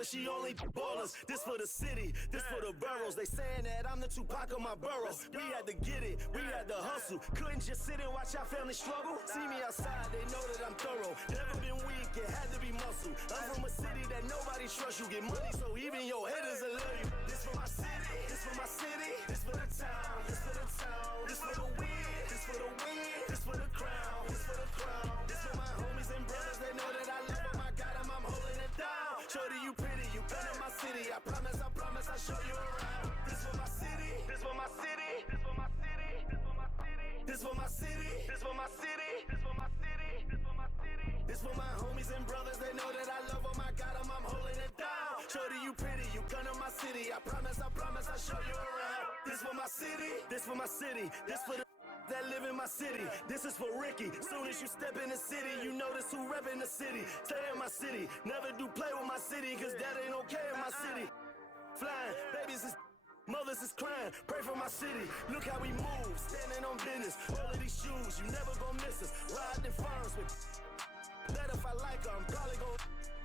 but she only ballers. This for the city, this for the boroughs. They saying that I'm the Tupac of my borough. We had to get it, we had to hustle. Couldn't just sit and watch our family struggle. See me outside, they know that I'm thorough. Never been weak, it had to be muscle. I'm from a city that nobody trusts. You get money, so even your haters will love you. This for my city, this for my city, this for the town, this for the town, this for the win, this for the win, this for the crown, this for the crown, this for my homies and brothers. They know that I love them. I got them, I'm holding it down. Shorty, you pretty, you come to my city. I promise, I'll show you around. This for my city, this for my city, this for my city, this for my city, this for my city, this for my city, this for my city, this for my city. This for my homies and brothers. They know that I love them. I got them, I'm holding it down. Shorty, you pretty, you come to my city. I promise, I'll show you around. This for my city, this for my city, this for the that live in my city. This is for Ricky. Soon as you step in the city, you notice who rep in the city. Stay in my city, never do play with my city, cause that ain't okay in my city. Flying, babies is mothers is crying, pray for my city. Look how we move, standing on business. All of these shoes, you never gon' miss us. Riding in farms with that if I like her, I'm probably gon'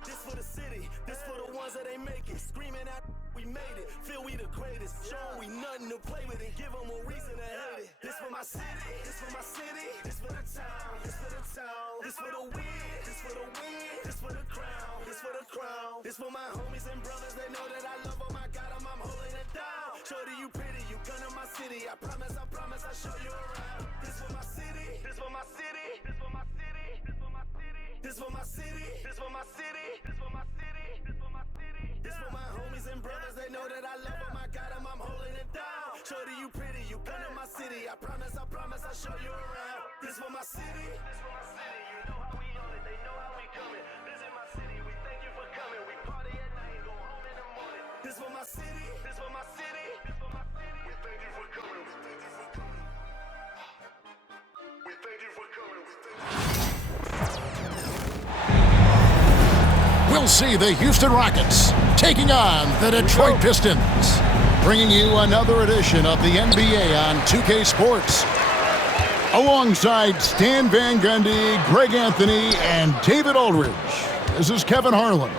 this for the city, this for the ones that ain't make it. Screaming out, we made it, feel we the greatest. Show we nothing to play with and give them a reason to hate it. This for my city, this for my city, this for the town, this for the town, this for the win, this for the win, this for the crown, this for the crown. This for my homies and brothers, they know that I love them, I got them, I'm holding it down. Shorty, you pretty, you come to my city. I promise, I'll show you around. This for my city, this for my city, this for my city, this for my city, this for my city, this for my city, this for my city, this for my city. This for my homies and brothers, they know that I love them, I got them, I'm holding it down. Shorty, you pretty, you come to my city. I promise, I'll show you around. This for my city, this for my city, you know how we on it, they know how we coming. This is my city, we thank you for coming. We party at night, go home in the morning. This for my city, this for my city, this for my city. We thank you for coming, we thank you for coming. We thank you for coming, we thank you. We'll see the Houston Rockets taking on the Detroit Pistons. Bringing you another edition of the NBA on 2K Sports. Alongside Stan Van Gundy, Greg Anthony, and David Aldridge, this is Kevin Harlan.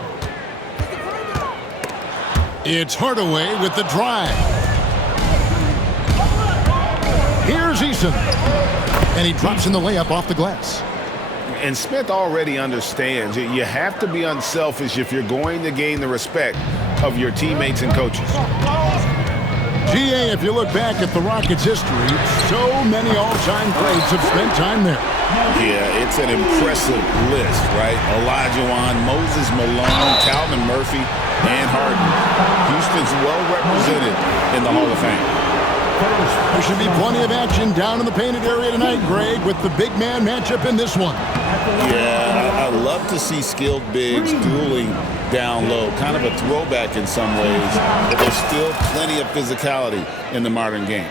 It's Hardaway with the drive. Here's Eason. And he drops in the layup off the glass. And Smith already understands you have to be unselfish if you're going to gain the respect of your teammates and coaches. GA, if you look back at the Rockets' history, so many all-time greats have spent time there. Yeah, it's an impressive list, right? Olajuwon, Moses Malone, Calvin Murphy, and Harden. Houston's well represented in the Hall of Fame. There should be plenty of action down in the painted area tonight, Greg, with the big man matchup in this one. Yeah, I love to see skilled bigs dueling down low. Kind of a throwback in some ways, but there's still plenty of physicality in the modern game.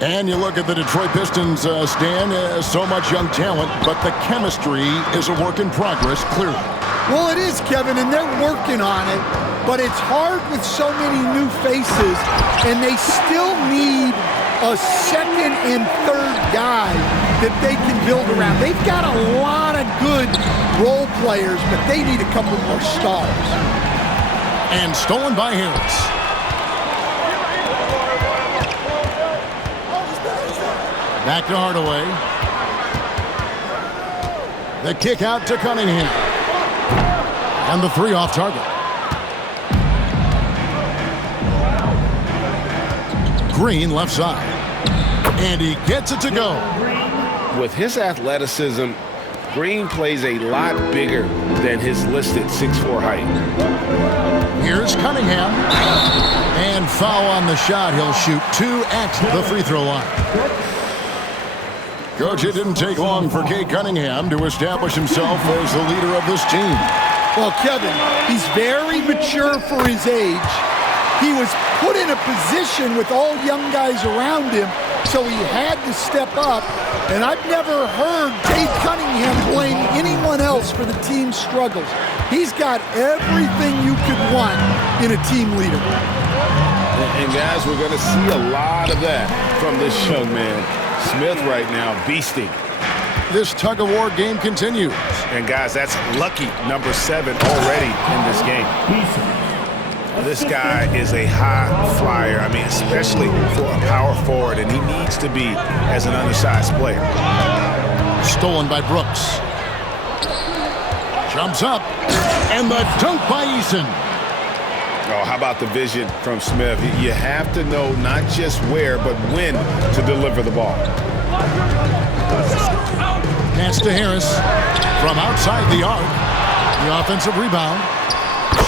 And you look at the Detroit Pistons, Stan, so much young talent, but the chemistry is a work in progress, clearly. Well, it is, Kevin, and they're working on it, but it's hard with so many new faces, and they still need a second and third guy that they can build around. They've got a lot of good role players, but they need a couple more stars. And stolen by Harris. Back to Hardaway. The kick out to Cunningham. And the three off target. Green left side. And he gets it to go. With his athleticism, Green plays a lot bigger than his listed 6'4" height. Here's Cunningham. And foul on the shot. He'll shoot two at the free throw line. Coach, it didn't take long for Cade Cunningham to establish himself as the leader of this team. Well, Kevin, he's very mature for his age. He was put in a position with all young guys around him, so he had to step up. And I've never heard Cade Cunningham blame anyone else for the team's struggles. He's got everything you could want in a team leader. And guys, we're going to see a lot of that from this young man. Smith right now beasting. this tug-of-war game continues. And guys, that's lucky number 7 already in this game. This guy is a high flyer. I mean, especially for a power forward, and he needs to be as an undersized player. Stolen by Brooks. Jumps up, and the dunk by Eason. Oh, how about the vision from Smith? You have to know not just where, but when to deliver the ball. Pass to Harris from outside the arc. The offensive rebound.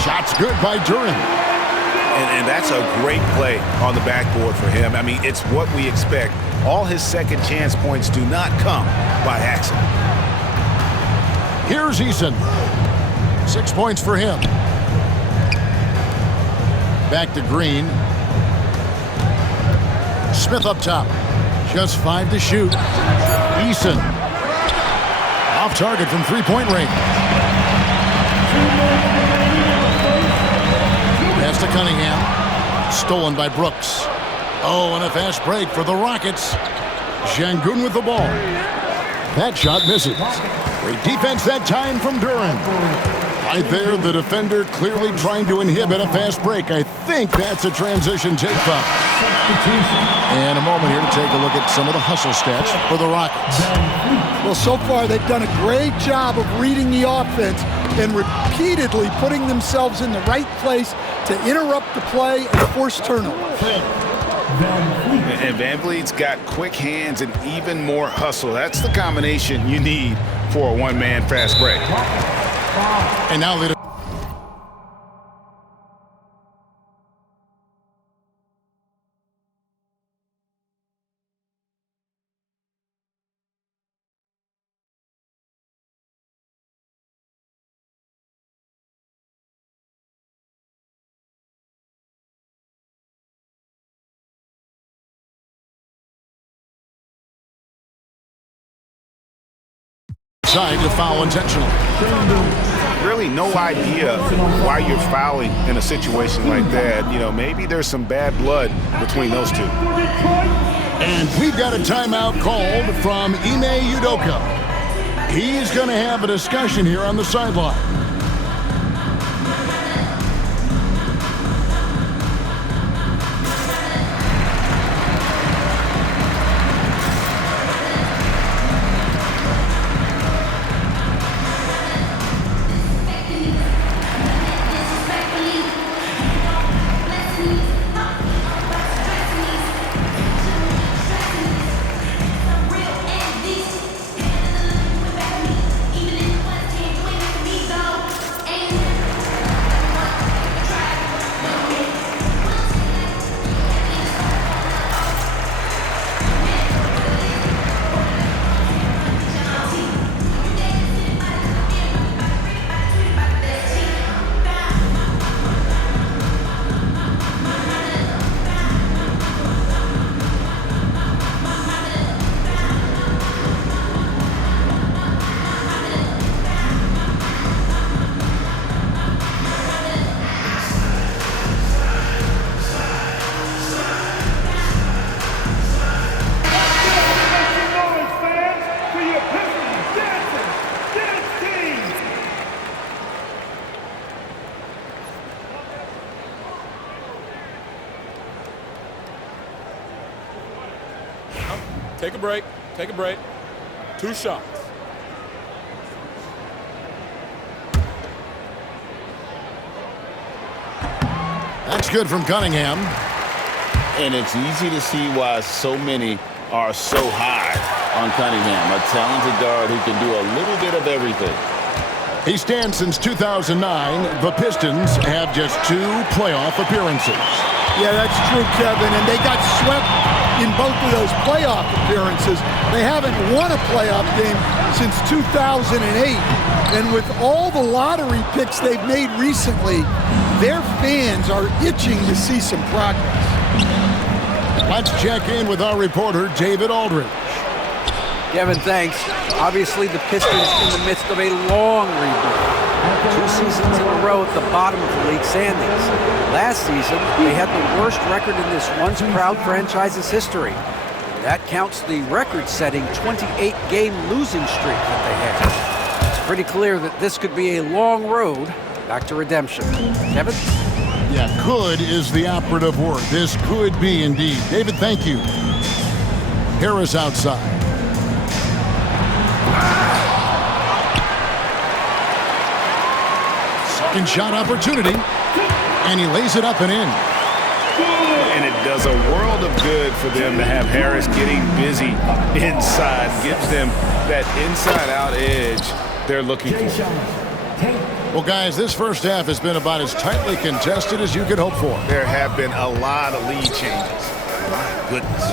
Shot's good by Duren. And that's a great play on the backboard for him. I mean, it's what we expect. All his second chance points do not come by accident. Here's Eason. 6 points for him. Back to Green. Smith up top. Just 5 to shoot. Eason. Off target from three-point range. Pass to Cunningham. Stolen by Brooks. Oh, and a fast break for the Rockets. Şengün with the ball. That shot misses. Great defense that time from Duren. Right there, the defender clearly trying to inhibit a fast break. I think that's a transition take foul. And a moment here to take a look at some of the hustle stats for the Rockets. Well, so far they've done a great job of reading the offense and repeatedly putting themselves in the right place to interrupt the play and force turnovers. And VanVleet's got quick hands and even more hustle. That's the combination you need for a one-man fast break. And now they side to foul intentionally. Really no idea why you're fouling in a situation like that. You know, maybe there's some bad blood between those two. And we've got a timeout called from Ime Udoka. He's going to have a discussion here on the sideline. Take a break. Take a break. 2 shots. That's good from Cunningham. And it's easy to see why so many are so high on Cunningham, a talented guard who can do a little bit of everything. He stands since 2009. The Pistons have just 2 playoff appearances. Yeah, that's true, Kevin, and they got swept in both of those playoff appearances. They haven't won a playoff game since 2008, and with all the lottery picks they've made recently, their fans are itching to see some progress. Let's check in with our reporter, David Aldridge. Kevin, thanks. Obviously, the Pistons in the midst of a long rebuild. 2 seasons in a row at the bottom of the league standings. Last season, they had the worst record in this once proud franchise's history. That counts the record-setting 28-game losing streak that they had. It's pretty clear that this could be a long road back to redemption. Kevin? Yeah, could is the operative word. This could be indeed. David, thank you. Harris outside. Second shot opportunity, and he lays it up and in. And it does a world of good for them to have Harris getting busy inside. Gives them that inside-out edge they're looking for. Well, guys, this first half has been about as tightly contested as you could hope for. There have been a lot of lead changes. My goodness.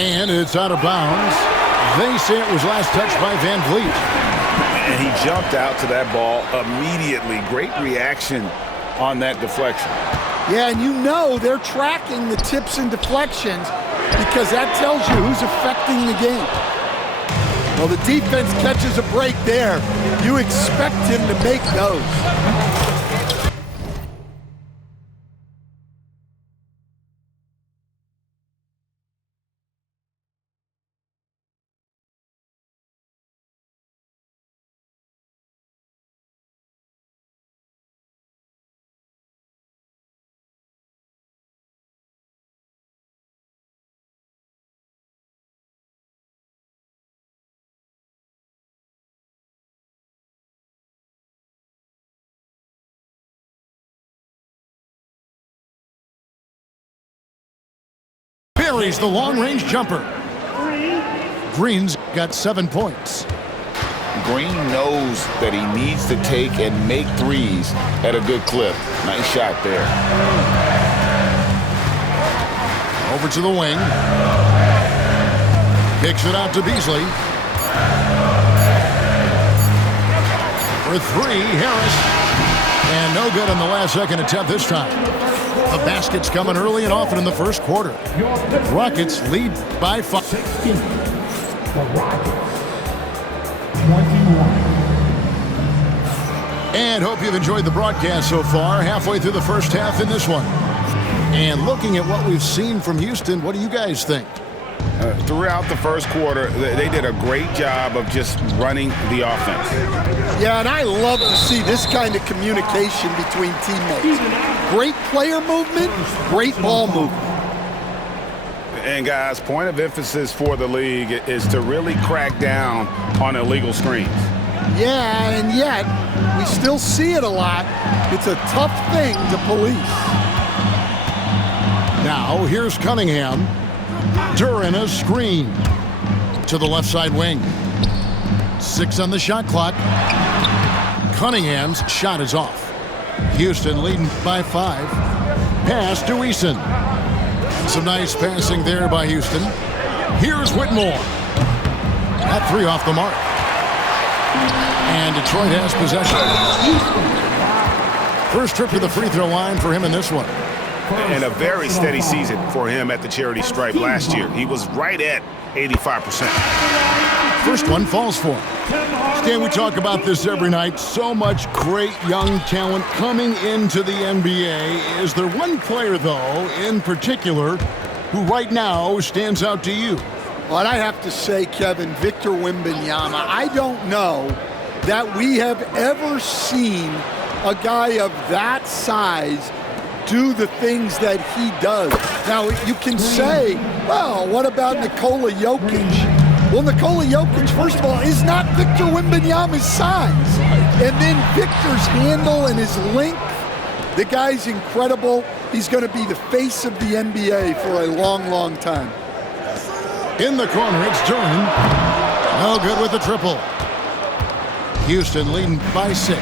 And it's out of bounds. They say it was last touched by Van Vliet. And he jumped out to that ball immediately. Great reaction on that deflection. Yeah, and you know they're tracking the tips and deflections because that tells you who's affecting the game. Well, the defense catches a break there. You expect him to make those. Buries the long-range jumper. Green's got 7 points. Green knows that he needs to take and make threes at a good clip. Nice shot there. Over to the wing. Kicks it out to Beasley. For three, Harris. And no good on the last second attempt this time. The basket's coming early and often in the first quarter. Rockets lead by 5. 16. The Rockets. 21. And hope you've enjoyed the broadcast so far. Halfway through the first half in this one. And looking at what we've seen from Houston, what do you guys think? Throughout the first quarter, they did a great job of just running the offense. Yeah, and I love to see this kind of communication between teammates. Great player movement, great ball movement. And guys, point of emphasis for the league is to really crack down on illegal screens. Yeah, and yet we still see it a lot. It's a tough thing to police. Now here's Cunningham. Duren a screen to the left side wing. 6 on the shot clock. Cunningham's shot is off. Houston leading by 5. Pass to Eason. Some nice passing there by Houston. Here's Whitmore. That 3 off the mark. And Detroit has possession. First trip to the free throw line for him in this one. And a very steady season for him at the charity stripe last year. He was right at 85%. First one falls for him. Stan, we talk about this every night. So much great young talent coming into the NBA. Is there one player, though, in particular, who right now stands out to you? Well, I have to say, Kevin, Victor Wembanyama. I don't know that we have ever seen a guy of that size do the things that he does. Now, you can say, well, what about Nikola Jokic? Well, Nikola Jokic, first of all, is not Victor Wembanyama's size. And then Victor's handle and his length, the guy's incredible. He's going to be the face of the NBA for a long, long time. In the corner, it's Duren. No good with the triple. Houston leading by 6.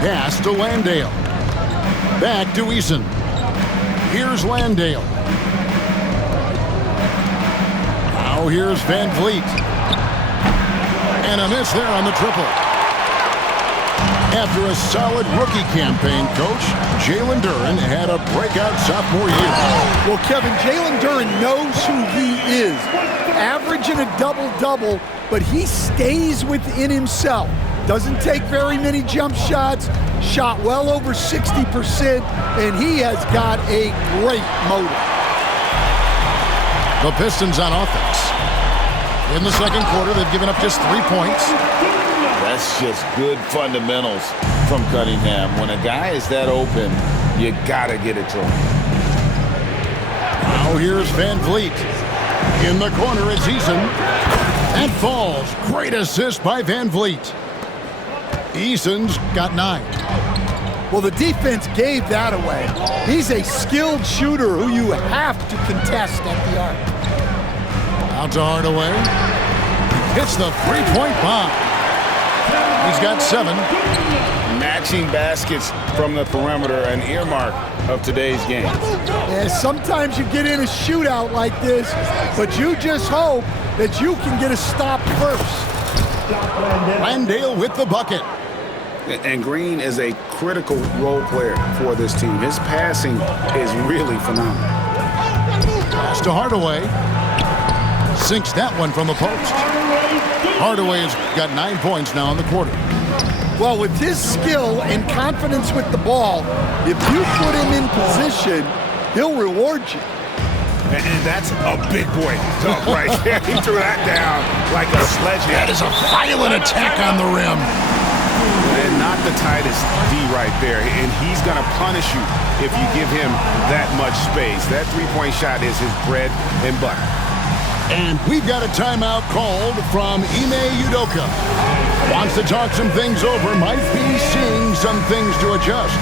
Pass to Landale. Back to Eason. Here's Landale. Now here's Van Vliet. And a miss there on the triple. After a solid rookie campaign, Coach, Jalen Duren had a breakout sophomore year. Well, Kevin, Jalen Duren knows who he is. Averaging a double-double, but he stays within himself. Doesn't take very many jump shots, shot well over 60%, and he has got a great motor. The Pistons on offense. In the second quarter, they've given up just 3 points. That's just good fundamentals from Cunningham. When a guy is that open, you gotta get it to him. Now here's Van Vliet. In the corner, it's Eason. That falls. Great assist by Van Vliet. Eason's got 9. Well, the defense gave that away. He's a skilled shooter who you have to contest at the arc. Out to Hardaway. Hits the three-point bomb. He's got 7. Matching baskets from the perimeter, an earmark of today's game. Yeah, sometimes you get in a shootout like this, but you just hope that you can get a stop first. Landale with the bucket. And Green is a critical role player for this team. His passing is really phenomenal. Pass to Hardaway. Sinks that one from the post. Hardaway's got 9 points now in the quarter. Well, with his skill and confidence with the ball, if you put him in position, he'll reward you. And that's a big boy dunk right there. He threw that down like a sledgehammer. That is a violent attack on the rim. And not the tightest D right there. And he's going to punish you if you give him that much space. That three-point shot is his bread and butter. And we've got a timeout called from Ime Udoka. Wants to talk some things over, might be seeing some things to adjust.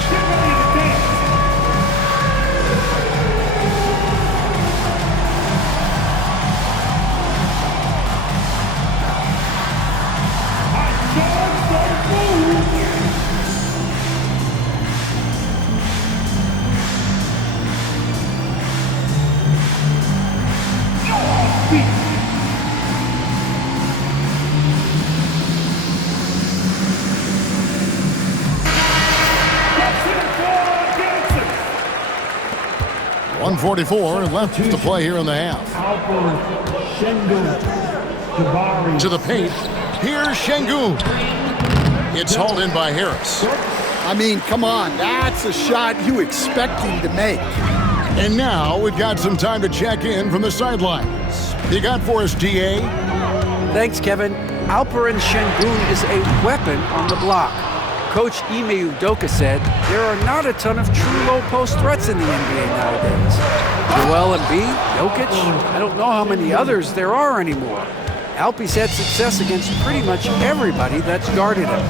.44 left to play here in the half. To the paint. Here's Şengün. It's hauled in by Harris. I mean, come on. That's a shot you expect him to make. And now we've got some time to check in from the sidelines. You got for us, DA? Thanks, Kevin. Alperen Şengün is a weapon on the block. Coach Ime Udoka said there are not a ton of true low-post threats in the NBA nowadays. Joel Embiid, Jokic, I don't know how many others there are anymore. Alpe's had success against pretty much everybody that's guarded him.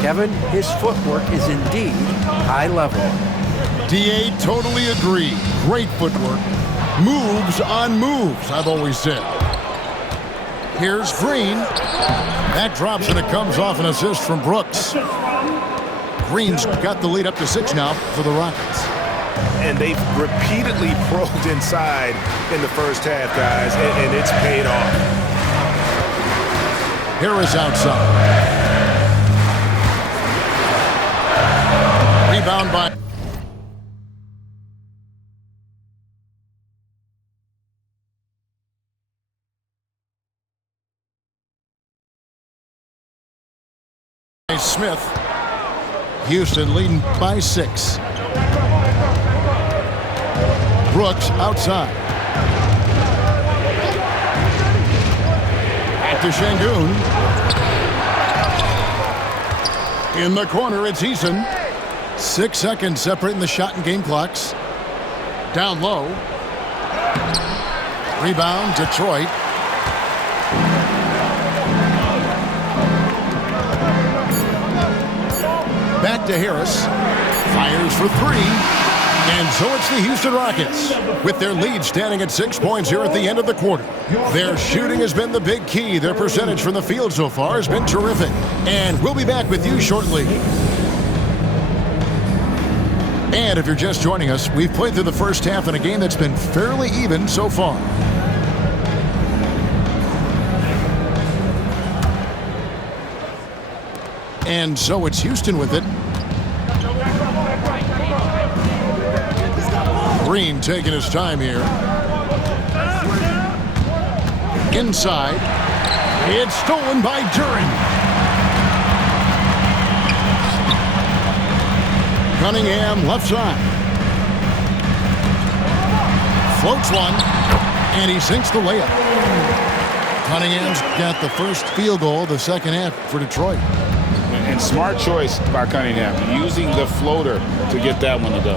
Kevin, his footwork is indeed high level. DA totally agree. Great footwork. Moves on moves, I've always said. Here's Green. That drops and it comes off an assist from Brooks. Green's got the lead up to 6 now for the Rockets. And they've repeatedly probed inside in the first half, guys, and it's paid off. Harris outside. Rebound by Smith. Houston leading by 6. Brooks outside. Back to Şengün. In the corner, it's Eason. 6 seconds separating the shot and game clocks. Down low. Rebound, Detroit. Back to Harris. Fires for 3. And so it's the Houston Rockets, with their lead standing at 6 points here at the end of the quarter. Their shooting has been the big key. Their percentage from the field so far has been terrific. And we'll be back with you shortly. And if you're just joining us, we've played through the first half in a game that's been fairly even so far. And so it's Houston with it. Green taking his time here. Inside. It's stolen by Duren. Cunningham left side. Floats one. And he sinks the layup. Cunningham's got the first field goal of the second half for Detroit. And smart choice by Cunningham, using the floater to get that one to go.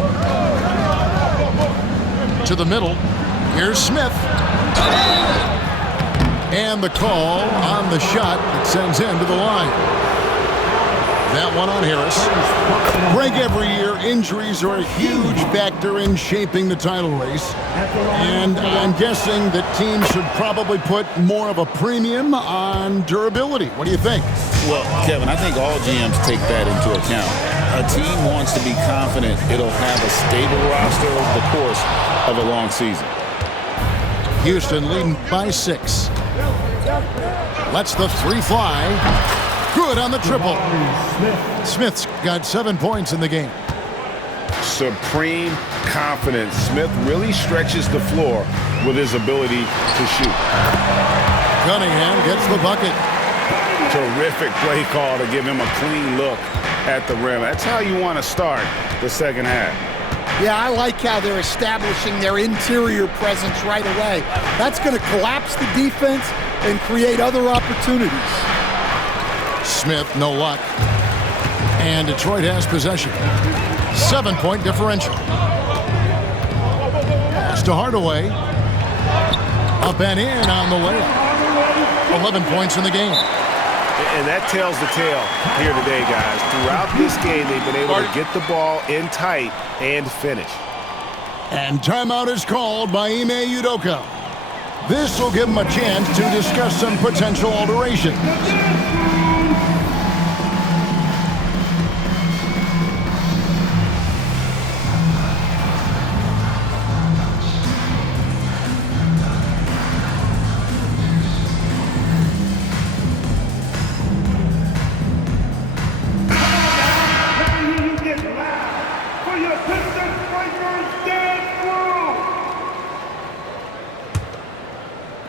To the middle. Here's Smith. And the call on the shot that sends him to the line. That one on Harris. Break every year, injuries are a huge factor in shaping the title race. And I'm guessing that teams should probably put more of a premium on durability. What do you think? Well, Kevin, I think all GMs take that into account. A team wants to be confident it'll have a stable roster over the course of a long season. Houston leading by 6. Lets the 3 fly. Good on the triple. Smith's got 7 points in the game. Supreme confidence. Smith really stretches the floor with his ability to shoot. Cunningham gets the bucket. Terrific play call to give him a clean look at the rim. That's how you want to start the second half. Yeah, I like how they're establishing their interior presence right away. That's going to collapse the defense and create other opportunities. Smith, no luck. And Detroit has possession. 7-point differential. Pass to Hardaway. Up and in on the layup. 11 points in the game. And that tells the tale here today, guys. Throughout this game, they've been able to get the ball in tight and finish. And timeout is called by Ime Udoka. This will give them a chance to discuss some potential alterations.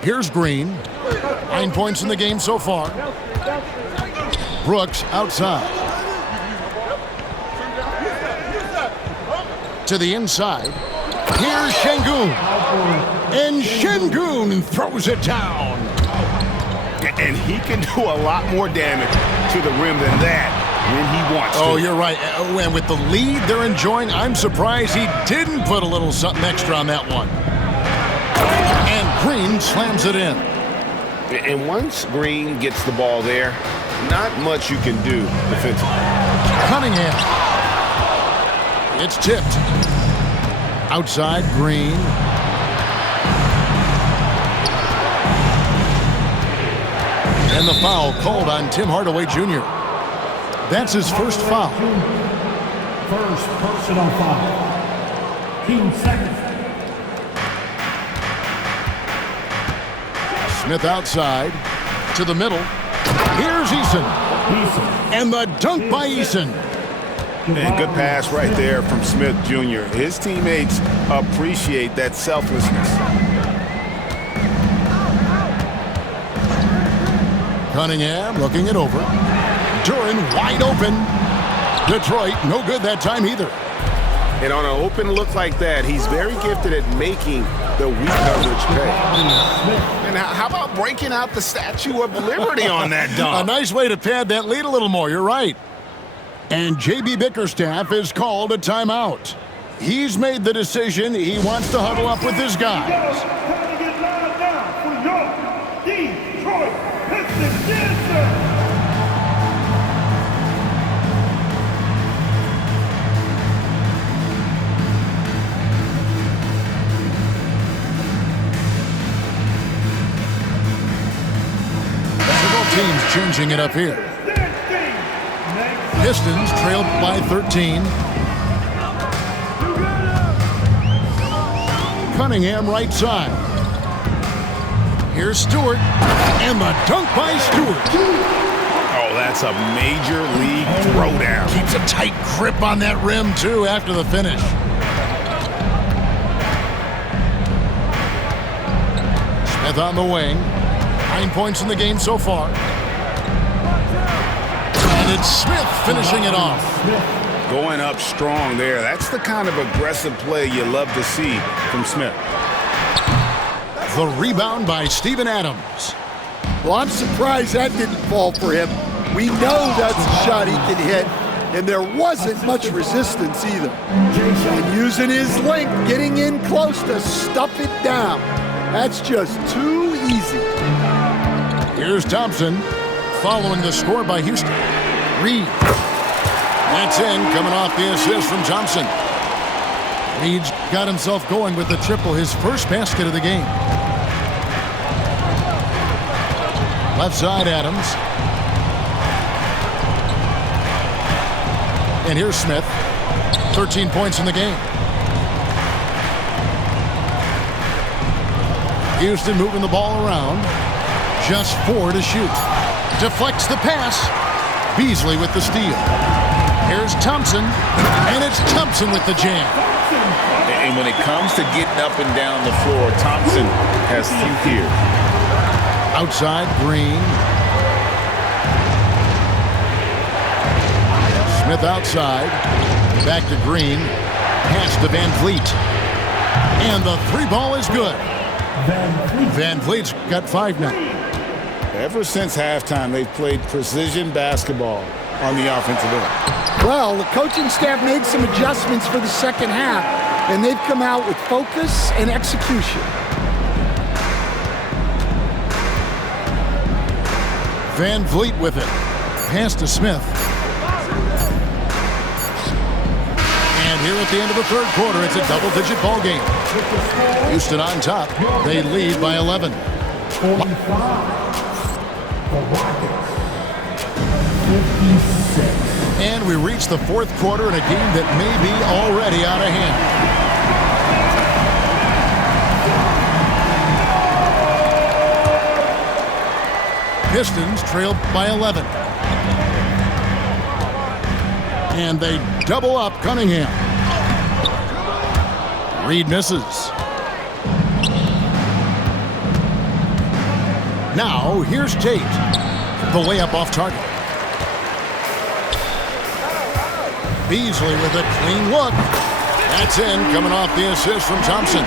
Here's Green. 9 points in the game so far. Brooks outside. To the inside. Here's Şengün. And Şengün throws it down. And he can do a lot more damage to the rim than that when he wants to. Oh, you're right. And with the lead they're enjoying, I'm surprised he didn't put a little something extra on that one. And Green slams it in. And once Green gets the ball there, not much you can do defensively. Cunningham. It's tipped. Outside, Green. And the foul called on Tim Hardaway Jr. That's his first foul. First personal foul. 2 seconds. Smith outside. To the middle. Here's Eason. And the dunk by Eason. And good pass right there from Smith Jr. His teammates appreciate that selflessness. Cunningham looking it over. Duren wide open. Detroit no good that time either. And on an open look like that, he's very gifted at making the weak coverage pay. And how about breaking out the Statue of Liberty on that dunk? A nice way to pad that lead a little more, you're right. And J.B. Bickerstaff has called a timeout. He's made the decision he wants to huddle up with his guys. Time to get lined down for your Detroit Pistons. Yes, sir. Teams changing it up here. Pistons trailed by 13. Cunningham right side. Here's Stewart. And the dunk by Stewart. Oh, that's a major league throwdown. Keeps a tight grip on that rim, too, after the finish. Smith on the wing. 9 points in the game so far. And it's Smith finishing it off. Going up strong there. That's the kind of aggressive play you love to see from Smith. The rebound by Steven Adams. Well, I'm surprised that didn't fall for him. We know that's a shot he can hit, and there wasn't much resistance either. And using his length, getting in close to stuff it down. That's just too easy. Here's Thompson, following the score by Houston. Reed. That's in, coming off the assist from Thompson. Reed's got himself going with the triple, his first basket of the game. Left side, Adams. And here's Smith. 13 points in the game. Houston moving the ball around. Just 4 to shoot. Deflects the pass. Beasley with the steal. Here's Thompson. And it's Thompson with the jam. And when it comes to getting up and down the floor, Thompson has few fears. Outside, Green. Smith outside. Back to Green. Pass to Van Vliet. And the 3 ball is good. Van Vliet's got 5 now. Ever since halftime, they've played precision basketball on the offensive end. Well, the coaching staff made some adjustments for the second half, and they've come out with focus and execution. Van Vliet with it. Pass to Smith. And here at the end of the third quarter, it's a double-digit ball game. Houston on top. They lead by 11. 45. The Rockets. 56. And we reach the fourth quarter in a game that may be already out of hand. Pistons trail by 11. And they double up Cunningham. Reed misses. Now, here's Tate. The layup off target. Beasley with a clean look. That's in, coming off the assist from Thompson.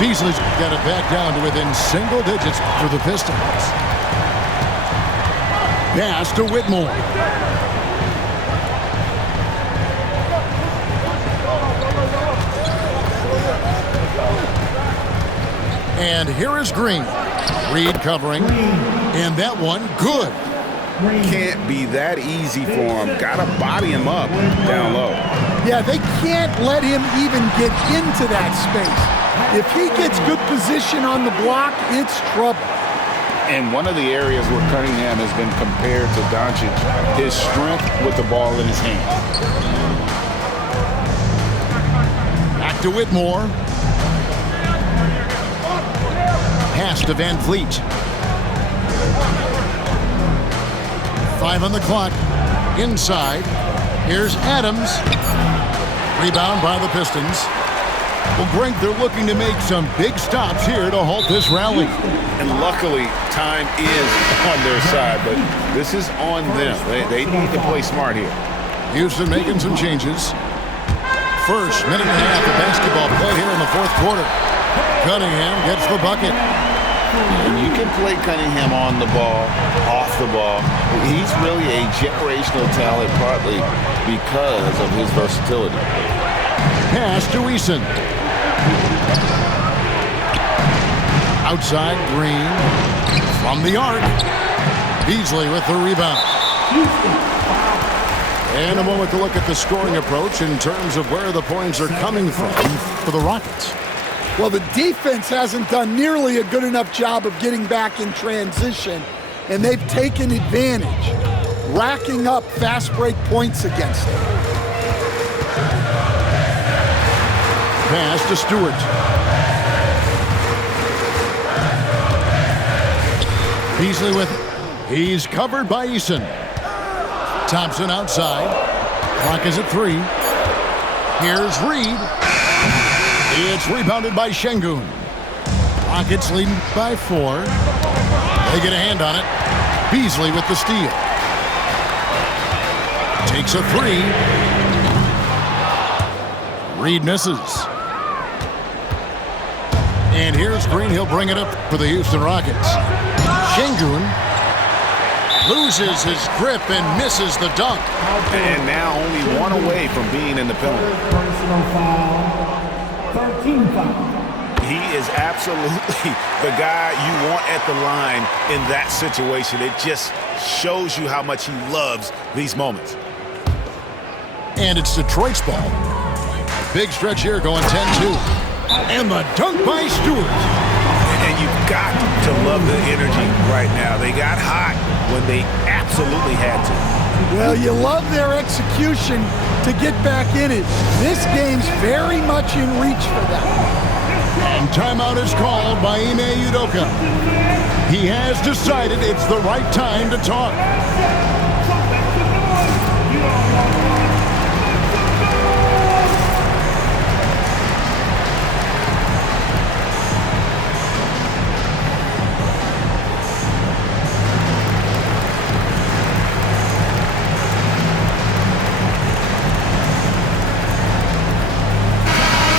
Beasley's got it back down to within single digits for the Pistons. Pass to Whitmore. And here is Green. Reed covering. And that one, good. Can't be that easy for him. Gotta body him up down low. Yeah, they can't let him even get into that space. If he gets good position on the block, it's trouble. And one of the areas where Cunningham has been compared to Doncic is strength with the ball in his hand. Back to Whitmore. Pass to Van Vliet. 5 on the clock. Inside. Here's Adams. Rebound by the Pistons. Well, Greg, they're looking to make some big stops here to halt this rally. And luckily, time is on their side, but this is on them. They need to play smart here. Houston making some changes. First minute and a half of basketball play here in the fourth quarter. Cunningham gets the bucket. And you can play Cunningham on the ball, off the ball. He's really a generational talent, partly because of his versatility. Pass to Eason. Outside, Green. From the arc. Beasley with the rebound. And a moment to look at the scoring approach in terms of where the points are coming from for the Rockets. Well, the defense hasn't done nearly a good enough job of getting back in transition, and they've taken advantage, racking up fast break points against them. Pass to Stewart. Beasley with it. He's covered by Eason. Thompson outside. Clock is at 3. Here's Reed. It's rebounded by Şengün. Rockets leading by 4. They get a hand on it. Beasley with the steal. Takes a 3. Reed misses. And here's Green. He'll bring it up for the Houston Rockets. Şengün loses his grip and misses the dunk. And now only one away from being in the penalty. Personal foul. 13 foul. He is absolutely the guy you want at the line in that situation. It just shows you how much he loves these moments. And it's Detroit's ball. Big stretch here going 10-2. And the dunk by Stewart. And you've got to love the energy right now. They got hot when they absolutely had to. Well, you love their execution to get back in it. This game's very much in reach for them. And timeout is called by Ime Udoka. He has decided it's the right time to talk.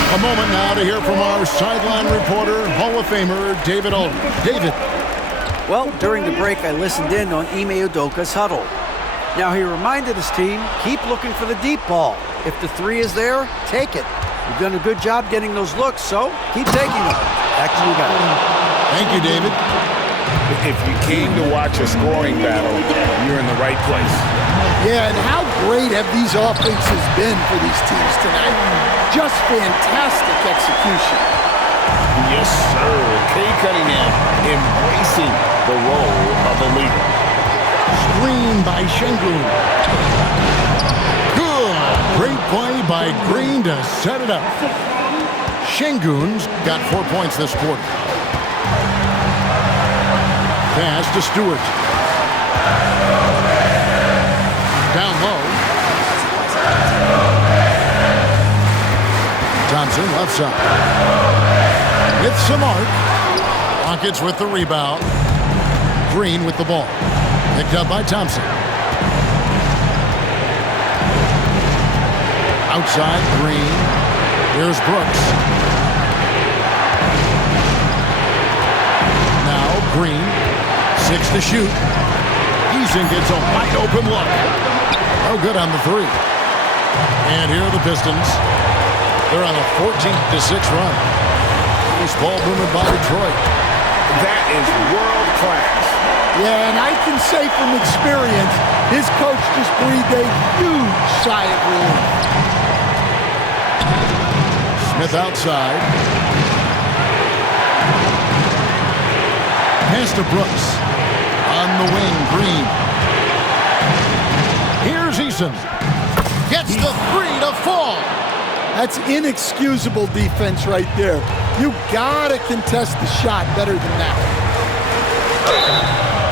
A moment now to hear from our sideline reporter, Hall of Famer David Aldridge. David. Well, during the break, I listened in on Ime Udoka's huddle. Now, he reminded his team, keep looking for the deep ball. If the three is there, take it. You've done a good job getting those looks, so keep taking them. Back to you guys. Thank you, David. If you came to watch a scoring battle, you're in the right place. Yeah, and how great have these offenses been for these teams tonight? Just fantastic execution. Yes, sir. Kay Cunningham embracing the role of a leader. Screen by Şengün. Good. Great play by Green to set it up. Şengün's got 4 points this quarter. Pass to Stewart. Down low. Thompson left side. With some arc. Rockets with the rebound. Green with the ball. Picked up by Thompson. Outside Green. Here's Brooks. Now Green. 6 to shoot. Eason gets a wide open look. No good on the three. And here are the Pistons. They're on a 14-6 run. This ball movement by Detroit. That is world class. Yeah, and I can say from experience, his coach just breathed a huge sigh of relief. Smith outside. Pass to Brooks. On the wing, Green. Here's Eason. Gets the three to fall. That's inexcusable defense right there. You gotta contest the shot better than that.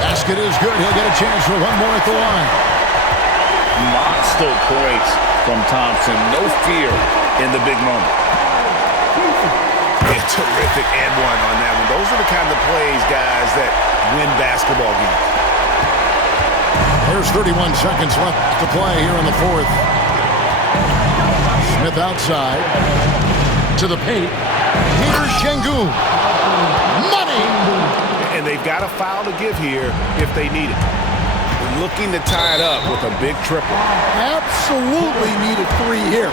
Basket is good. He'll get a chance for one more at the line. Monster points from Thompson. No fear in the big moment. A terrific and one on that one. Those are the kind of plays, guys, that win basketball games. There's 31 seconds left to play here in the fourth. Smith outside. To the paint. Here's Şengün. Money! And they've got a foul to give here if they need it. Looking to tie it up with a big triple. Absolutely need a three here.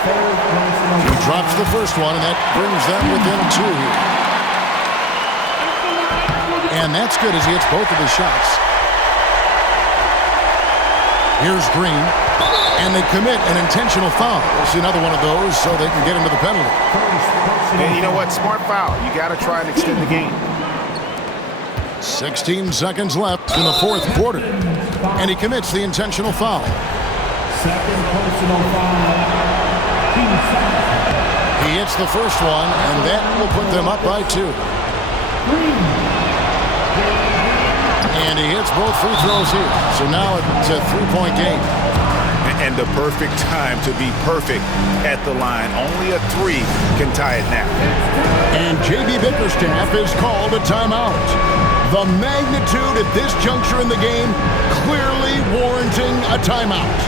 He drops the first one, and that brings them within two here. And that's good as he hits both of his shots. Here's Green. And they commit an intentional foul. We'll see another one of those so they can get into the penalty. And you know what? Smart foul. You got to try and extend the game. 16 seconds left in the fourth quarter. And he commits the intentional foul. Second personal foul. Team foul. He hits the first one, and that will put them up by 2. And he hits both free throws here. So now it's a 3-point game. And the perfect time to be perfect at the line. Only a 3 can tie it now. And J.B. Bickerstaff is called a timeout. The magnitude at this juncture in the game clearly warranting a timeout.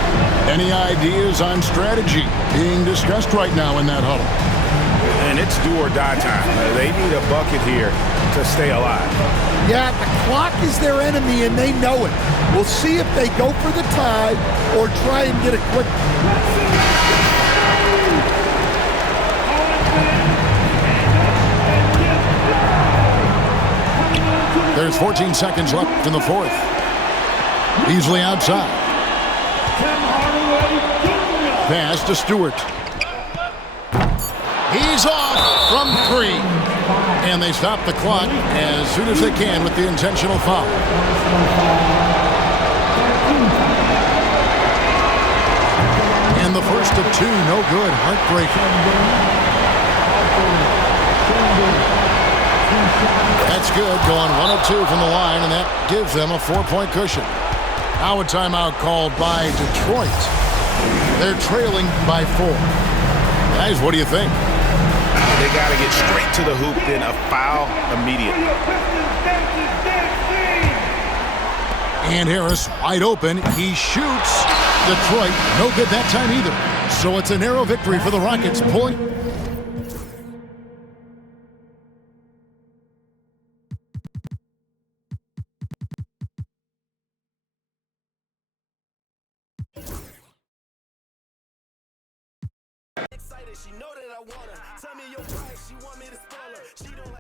Any ideas on strategy being discussed right now in that huddle? And it's do or die time. They need a bucket here to stay alive. Yeah, the clock is their enemy, and they know it. We'll see if they go for the tie or try and get a quick. There's 14 seconds left in the fourth. Beasley outside. Pass to Stewart. He's off from 3. And they stop the clock as soon as they can with the intentional foul. And the first of 2, no good. Heartbreaking. That's good, going 1 of 2 from the line, and that gives them a 4-point cushion. Now a timeout called by Detroit. They're trailing by 4. Guys, what do you think? They got to get straight to the hoop, then a foul immediately. And Harris wide open. He shoots. Detroit, no good that time either. So it's a narrow victory for the Rockets. Point. Excited, she know that I want her. Tell me your price, she want me to spoil her. She don't like